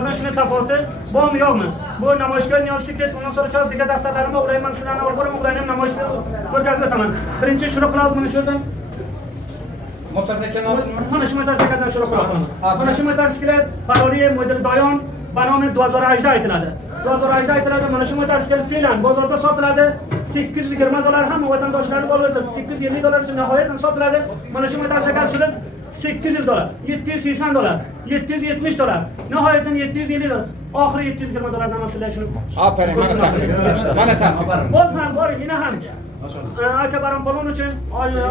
bozordan shuni tafovati bormi yo'qmi? Bu namoyishga Niyoz Secret, undan sonra chop degan daftarlarimni o'g'layman, sizlarni olib boraman, ularni ham namoyishga ko'rgazib o'taman. Birinchi shuni qilamiz, mana shu yerdan. Motorsakanatmi? Mana shu motorsakatdan shuni qilaman. Mana shu motosiklet paroliye model Doyon va nomi 2008 aytiladi. 2008 aytiladi. Mana shu motosiklet filan bozorda sotiladi. $820 hamma vatandoshlarimiz olib o'tirdi. $850 uchun nihoyatdan sotiladi. Mana shu motosiklet $800, $780, $770, nihoyatdan $750. Oxiri $720 dan sizlar shuni. Aferin, mana taqdim. Mana taqdim. Bo'lsin, boring, yana ham. Aka Baron Polon uchun,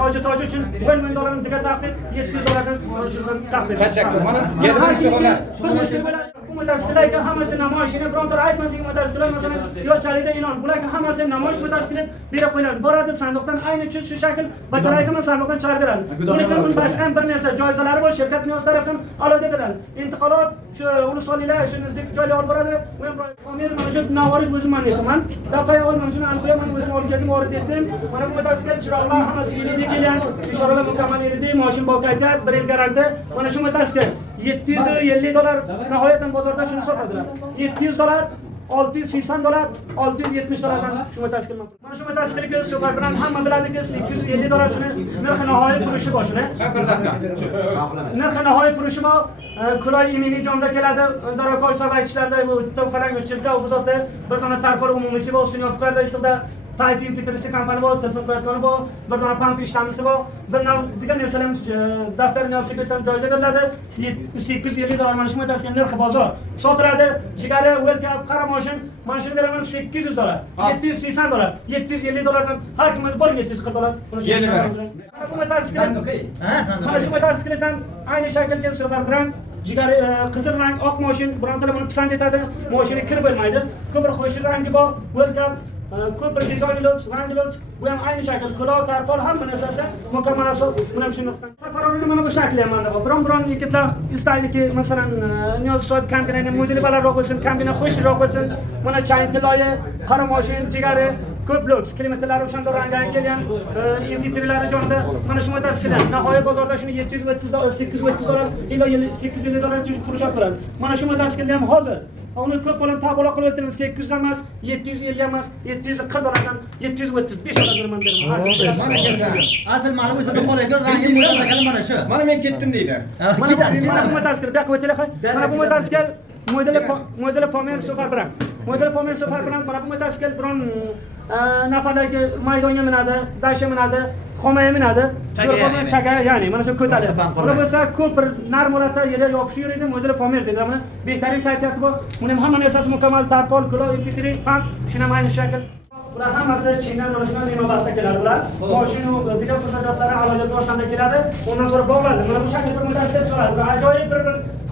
Hoji Toj uchun $1,000 degan taqdim, $700 dan taqdim. Tashakkur. Mana yerda so'g'alar. Bir mushkil bo'ladi. Motosikletlar hammasi namoyishini birontar aytmasin, motosikletlar masalan yo chalida e'lon, bularga hammasi namoyish motosiklet berib qo'yiladi. Boradi sandiqdan ayni shu shakl bajaraydigan sandiqdan chiqarib beradi. Uning boshqa bir narsa joyzalari bor, shirkat Niyoz tarafdan alohida beradi. Intiqolot shu ulusolilar shu nizdek joyga olib boradi. U ham Amir mana shu Navorid o'zim man aytaman. Dafay avval mana shuni aniqlab man o'zim olib keldim, o'rib etdim. Mana bu motosiklet chiroqlar hammasi LED kelgan. Ishoralar mukammal LED, mashina bokaykat, 1 yil garanti. Mana shu motosiklet $750 nihoyatdan bozorda shuni sotadilar. $700, $680, $670 dan shu motosiklet. Mana shu motosikletga Super bilan hamma biladiki $850 shuni narxi nihoyat furushi bor shuni. Narxi nihoyat furushi bor. Kulay imini jonda keladi. Darokosh aytishlarda bu falan o'chirka u bozorda bir dona tarfor umumiysi bor, ustun yopiqlarda isida Tayfin Fitrisi kompaniya bor, telefon qo'yayotgani bor, bir dona pamp ishlamasi bor. Bir nav degan narsalar daftar Niyoz Secretdan joyga beriladi. $850 mana shu motosiklet narxi bozor. Sotiladi. Jigari Welcome qara mashin, mana shuni beraman $800, $780, $750 dan har kim o'zi boring $740. Yeni bering. Mana bu motosiklet. Mana shu motosikletdan ayni shaklga Super bilan jigari qizil rang oq mashin, birontalar buni pisand etadi. Mashina kir bo'lmaydi. Ko'pir xo'sh rangi bor. Welcome ko'p bir dizaynlar, ranglar, bu ham ayni shakl, quloq, tarpon hamma narsasi mukammal asol. Buni ham shuni parolni mana bu shakli ham manda bor. Biron yigitlar istaydiki, masalan, Niyoz soat kombinatsiya modeli balandroq bo'lsin, kombina xo'shroq bo'lsin. Mana chayin tiloyi, qora mashin, jigari, ko'p luks, klimatlari o'shanda rangga kelgan, interiorlari jonida. Mana shu motosiklet nihoyat bozorda shuni $730, $830, $850 furush beradi. Mana shu motosiklet ham hozir onu ko'p bilan tabloq qilib o'tiramiz. 800 emas, 750 emas, $740 dan $735 man beraman. Mana kelsa. Asl mana o'zimga qo'lagan rangi bo'lgan mana shu. Mana men ketdim deydi. Mana bu motosiklet bu yoqqa o'taylik. Mana bu motosiklet modeli Fomer Super bilan. Model Fomer Super bilan mana bu motosiklet biron nafarlarga maydonga minadi, dasha minadi, xomaya minadi. Chaga, ya'ni mana shu ko'taradi. Buni bo'lsa ko'p bir narm holatda yerga yopishib yuradi, model Fomer deydi. Mana betarin kayfiyati bor. Buni ham hamma narsasi mukammal, tarpon, quloq, infitri, pamp, shuna ayni shakl. Bular hammasi Chindan mana shunday nima basta keladi bular. Mashina video fotografiyatlari alohida to'rtanda keladi. Undan sonra bog'ladi. Mana bu shaklda motosiklet so'radi. Ajoyib bir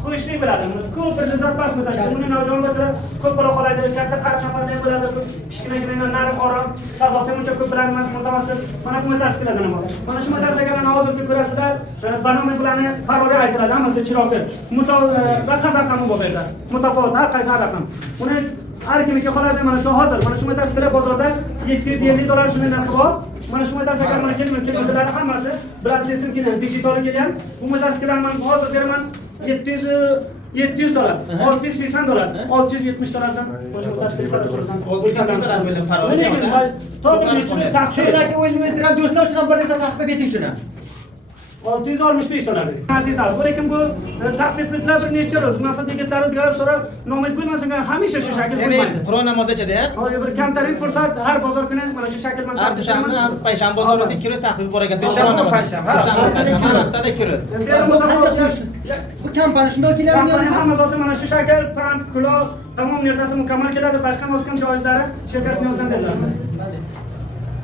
xulishlik bo'ladi. Ko'p bir lazzatbaxsh motosiklet. Buni navjon bo'lsa ko'p bola qoladi. Katta qarz safarda ham bo'ladi. Kichkinagina narim orom, savdosi ham uncha ko'p bilan emas, mutawassib. Mana bu motosikletlardan bor. Mana shu motosikletlarni hozirgi ko'rasizlar, banomi bularni paroli aytiladi. Hammasi chiroqli. Raqam bor bu yerda. Mutafovut har qaysi raqam. Uni har kimga qoladi. Mana shu hozir, mana shu motosikletlar bozorda $750 shunday narxi bor. Mana shu motosikletlar mana kelganlar hammasi bilan sistem kelgan, digital kelgan. Bu motosikletlarni men hozir beraman $700, $680, $670 dan o'sha motosikletlar so'rasan. To'g'ri, taqdirdagi o'yinlardan do'stlar uchun bir narsa taqdim eting shuni. $665. Lekin bu taqviflar bir necha ro'z. Masalan, yigitlar o'zgalar so'rab, nomid bo'lmasin, hamisha shu shakl bo'lmaydi. Qur'on namozichada-ya. Bir kamtarin fursat har bozor kuni mana shu shakl bilan har dushanba, har payshanba bozorida 2 ro'z taqvif bor ekan. Dushanba, payshanba, haftada 2 ro'z. Bu kompaniya shunday keladi. Hamma zoti mana shu shakl, pamp, quloq, tamom narsasi mukammal keladi. Boshqa joyizlari shirkat Niyozdan beriladi.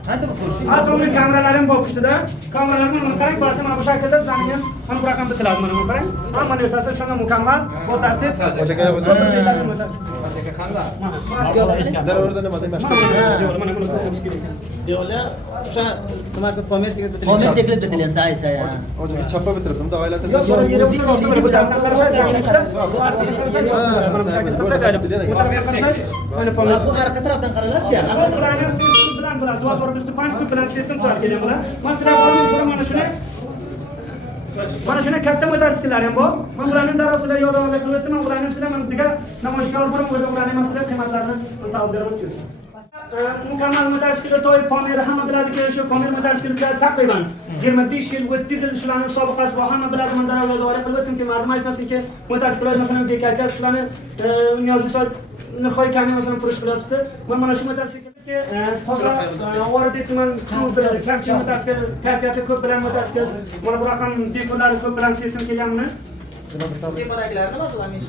Qancha bu qo'shib? Atomli kameralar ham bor ustida. Kameralarni mana qarang, bo'lsa mana bu shaklda zamin ham bu raqam bitiladi mana bu qarang. Hamma narsasi shunga mukammal, bu tartib. O'chaka qanday? Darorda nima deyman? Mana buni ko'rish kerak. Diyorlar, o'sha nimaasi kommersiyaga bitilgan. Kommersiyaga bitilgan, say. O'chaka chappa bitirdim-da, oilada. Yo'q, so'rab yeri bu tarafdan qarasa, mana bu shaklda tursa, mana Bu arqa tarafdan qaraladi-ya. bilan bo'ladi. 2005 bilan sistem tayyor kelgan bular. Masalan, mana shuni Mana shuna katta mo'tasikllar ham bor. Men ularning darosida yodgorlik qilib o'tdim. Men ularni sizlar mana diga namoyishga olib borib o'zim ularning masalan qiymatlarini tavsiya beraman. Mukammal mo'tasiklar to'y Pomeri hamma biladi-ki, shu Pomeri mo'tasiklar taqriban 25 yil 30 yil shularning sobiqasi bor. Hamma biladi, men darosida qilib o'tdimki, ma'lum aytmasinki, mo'tasiklar masalan bekatga shularni niyozli Nurxoy kami masalan furush qilyapti. Men mana shu mototsiklga toza orada tuman kamchilik motosikl kayfiyati ko'p bilan motosikl. Mana bu raqam dekorlari ko'p bilan sesim kelganmi? Teparaklarni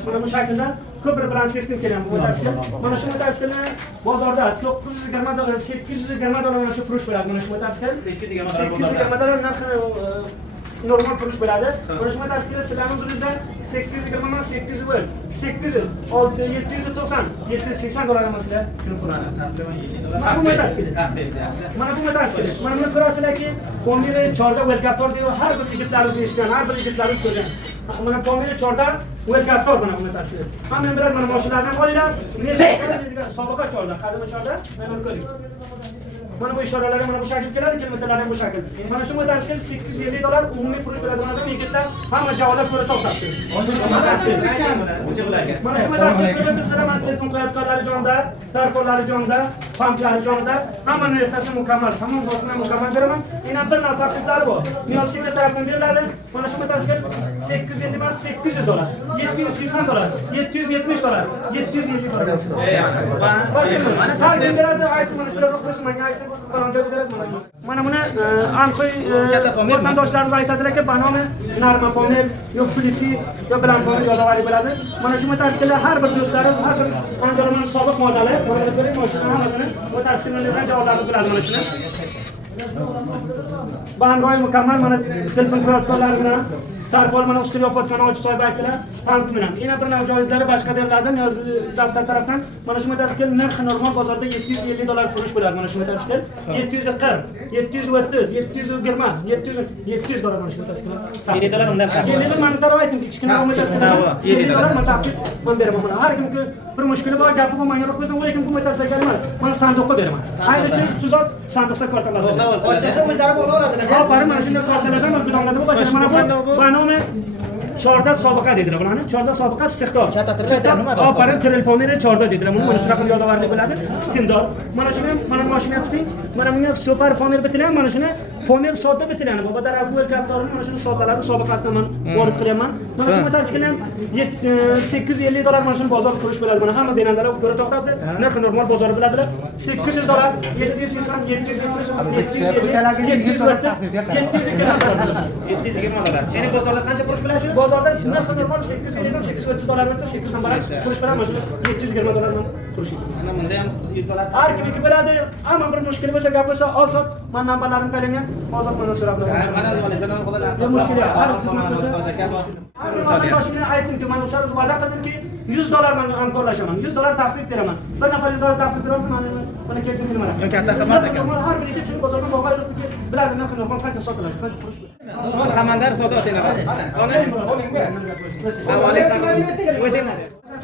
Mana bu shaklda ko'p bilan sesim kelgan bu motosikl. Mana shu mototsiklni bozorda 920 dollar, 820 dollar shu furush bo'ladi. Mana shu motosikl 820 dollar narxi normal furush bo'ladi. Mana shu motosikl sizlarning o'zingizda 820 800 bo'l. 800 790 780 dollar emaslar kun furadi. Mana bu motosikl. Mana bu motosikl. Mana buni ko'rasizlarki, Pomeri chorda velkaftor deb har bir yigitlarimiz eshitgan, har bir yigitlarimiz ko'rgan. Mana Pomeri chorda velkaftor mana bu motosikl. Hamma biladi mana mashinalarni olinglar. Men sobiqa chorda, qadimiy chorda mana ko'ring. Mana bu ishoralar mana bu shakl keladi, kilometrlar ham bu shakl. Mana shu motosikl 850 dollar umumiy furush bo'ladi. Mana bu yigitlar hamma javoblar ko'ra topadi. Mana shu motosikl turibsizlar, mana telefon qilayotganlari jonda, telefonlari jonda, banklari jonda, hamma narsasi mukammal, tamom bo'lgan mukammal beraman. Yana bir navbat takliflari bor. Miyosika tarafidan beriladi. Mana shu motosikl 850 emas 800 dollar, 780 dollar, 770 dollar, 750 dollar. Mana taklif beradi, aytsin mana shular o'qisin, menga aytsin. Mana buni anqiy vatandoshlarimiz aytadilarki, banomi narma foner, yo fulisi, yo bilan foner yo'lawari bo'ladi. Mana shu mototsikllar har bir do'stlarim, har bir xonadonimning sobiq modeli, mana ko'ring, mashina hammasini mototsikllardan javoblarimiz biladi mana shuni. Banroy mukammal mana telefon qilayotganlar bilan Tarpol mana ustida yopayotgan ochiq soyib aytdilar. Hamd bilan. Yana bir joyizlari boshqa devlarda yoz daftar tarafdan mana shu motosikl narxi normal bozorda 750 dollar furush bo'ladi mana shu motosikl. 740, 730, 720, 700 dollar mana shu motosikl. 7 dollar undan kam. 7 dollar mana taraf ayting, kichkina motosikl. 7 dollar mana taqib men beraman mana. Har kimga bir mushkuli bor, gapi bor, menga qo'ysin, u lekin bu motosikl emas. Mana sanduqqa beraman. Ayniqsa sizlar sanduqda kartalar. Ochasa o'zlari bo'laveradi. Ha, bari mana shunday kartalardan men bidonlarda bo'lgan mana bu banome chorda sobiqa dedilar bularni. Chorda sobiqa istiqdor. Oparin telefonini chorda dedilar. Mana shu raqam yo'lvardi bo'ladi. Sindor. Mana shuni mana mashina tuting. Mana bunga super foner bitilan, mana shuni foner sodda bitilan. Bobada avval kaftorini mana shuni soddalari sobiqasidan men borib qilaman. Mana shu motosikl ham 850 dollar mana shuni bozor qurish bo'ladi. Mana hamma benandalar ko'ra to'xtabdi. Narxi normal bozor biladilar. 800 dollar, 780, 720 dollar. Ya'ni bozorda qancha pul bo'ladi? Bozorda narxi normal 850 dan 830 dollar bersa 800 dan barak purish bilan mana 720 dollar bilan purish. Mana bunda ham 100 dollar. Har kimniki bo'ladi. Ammo bir mushkul bo'lsa, gap bo'lsa, ozod men nambarlarim tayinlangan. Hozir mana so'rab beraman. Mana o'zingizdan qo'llar. Mushkul yo'q. Har xizmat qilsa. Mashina aytdimki, men o'sha ro'z va'da qildimki, 100 dollar men hamkorlashaman. 100 dollar taxfif beraman. Bir nafar 100 dollar taxfif beraman, mana kelsin kelmadim. Katta xizmat ekan. Har biriga chunki bozorda boqay biladi, narxi normal qancha sotiladi, qancha purish. Samandar savdo qilinadi.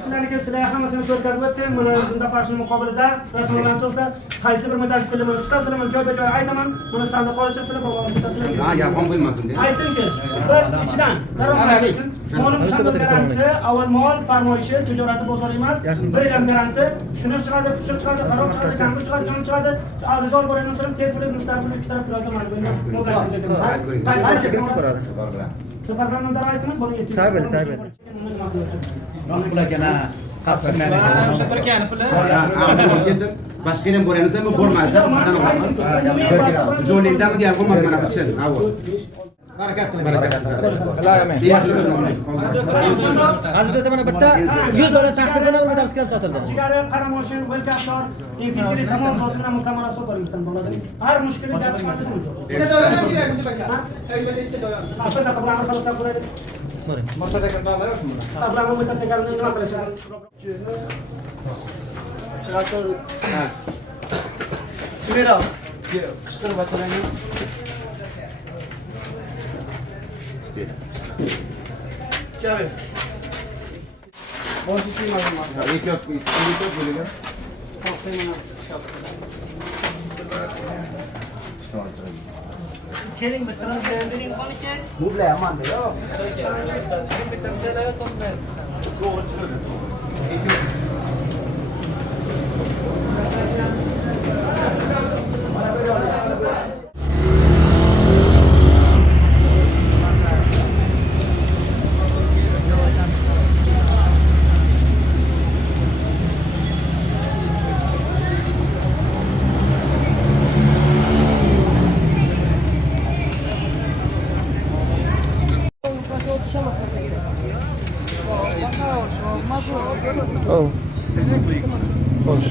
Shularga sizlar hammasini ko'rgazib o'tdim. Mana shunda faxshning muqobilida rasmlantiribdi. Qaysi bir mototsiklni tutasizlar, men joy-joy aytaman. Mana sandiq olachaksizlar, bog'lab tutasizlar. Ha, yaqin bo'lmasin deb. Aytingki, bir ichidan daromad uchun molim shaxmat garantisi, avval mol farmoyishi, tijorati bozor emas. Bir yil garanti, sinir chiqadi, puchuq chiqadi, xarob chiqadi, kamir chiqadi, kamir chiqadi. Arizor bo'lgan so'ram telefon mustaqillik ikkita turadi mana bunga. Qancha ko'radi? Super bilan dar aytaman, buni yeting. Sabil. Bularga qatnashmaydi. O'sha Turkiyani puli. Keldim. Boshqa ham borayapsizmi? Bormaysiz. Sizdan olaman. Jo'lingdami deya qo'yman mana qilsin. Avo. Barakat qiling. Hozir mana bitta 100 dollar taxfif bilan motosikl sotildi. Jigari, qaramoshin, velkaftor, infitri tamom zotidan mukammal so'paringizdan bo'ladi. Har mushkuli gap chiqadimi? 2 dollar ham kerak buncha baka. Tagigacha 2 dollar. Qanday qilib xalosdan ko'radi? Motosikl tog'layapsizmi? Abraham mototsiklni nima qilishadi? Chiqartir. Ha. Kimera? Qishqirib bachalangan. Kave. Boshi chiqmagan maqsad. Ehtiyot bo'ling. Keling bitirib berdiring qolgan. Bu bilan manda yo'q. Oh. Hoş.